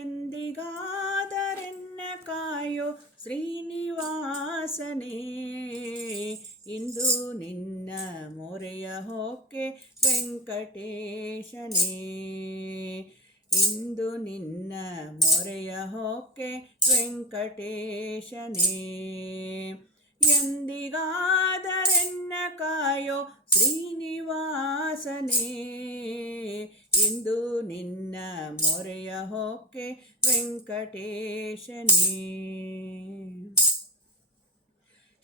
ಎಂದಿಗಾದರೆನ್ನ ಕಾಯೋ ಶ್ರೀನಿವಾಸನೇ, ಇಂದು ನಿನ್ನ ಮೊರೆಯ ಹೊಕ್ಕೆ ವೆಂಕಟೇಶನೇ, ಇಂದು ನಿನ್ನ ಮೊರೆಯ ಹೊಕ್ಕೆ ವೆಂಕಟೇಶನೇ. ಎಂದಿಗಾದರೆನ್ನ ಕಾಯೋ ಶ್ರೀನಿವಾಸನೇ, ಇಂದು ನಿನ್ನ ಮೊರೆಯ ಹೊಕ್ಕೆ ವೆಂಕಟೇಶನೇ.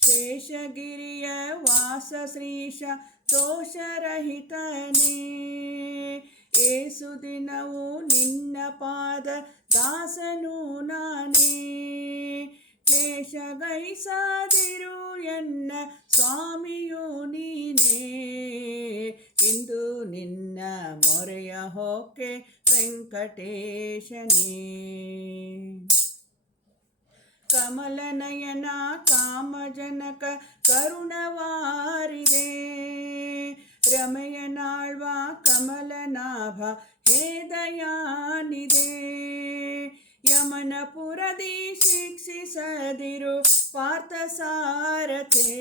ಶೇಷಗಿರಿಯ ವಾಸ ಶ್ರೀಶ ದೋಷರಹಿತನೇ, ಏಸು ದಿನವೂ ನಿನ್ನ ಪಾದ ದಾಸನು ನಾನೇ, ಕ್ಲೇಶ ಗೈಸದಿರು ಎನ್ನ ಸ್ವಾಮಿಯು ನೀನೇ, ಇಂದು ನಿನ್ನ ಮೊರೆಯ ಹೊಕ್ಕೆ ವೆಂಕಟೇಶನೇ. ಕಮಲನಯನ ಕಾಮಜನಕ ಕರುಣವಾರಿದೆ, ರಮೆಯನಾಳ್ವ ಕಮಲನಾಭ ಹೇ ದಯಾನಿದೆ, ಯಮನಪುರದಿ ಶಿಕ್ಷಿಸದಿರು ಪಾರ್ಥಸಾರಥೆ,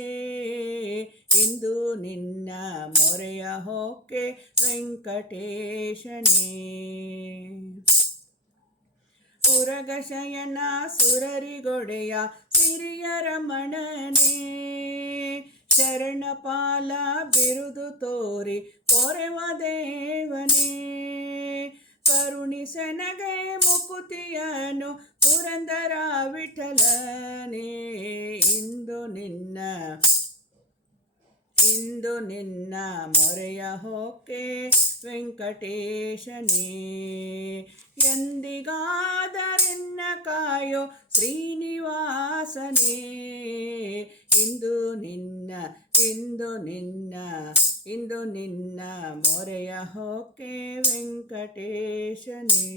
ಇಂದು ನಿನ್ನ ಮೊರೆಯ ಹೊಕ್ಕೆ ವೆಂಕಟೇಶನೇ. ಉರಗಶಯನ ಸುರರಿಗೊಡೆಯ ಸಿರಿಯ ರಮಣನೇ, ಶರಣಪಾಲ ಬಿರುದು ತೋರಿ ಪೊರೆವ ದೇವನೇ, ಕರುಣಿಸನಗೆ ಮುಕುತಿಯನು ಪುರಂದರ ವಿಠಲನೇ, ಇಂದು ನಿನ್ನ ಮೊರೆಯ ಹೊಕ್ಕೆ ವೆಂಕಟೇಶನೇ. ಎಂದಿಗಾದರೆನ್ನ ಕಾಯೋ ಶ್ರೀನಿವಾಸನೇ, ಇಂದು ನಿನ್ನ ಮೊರೆಯ ಹೊಕ್ಕೆ ವೆಂಕಟೇಶನೇ.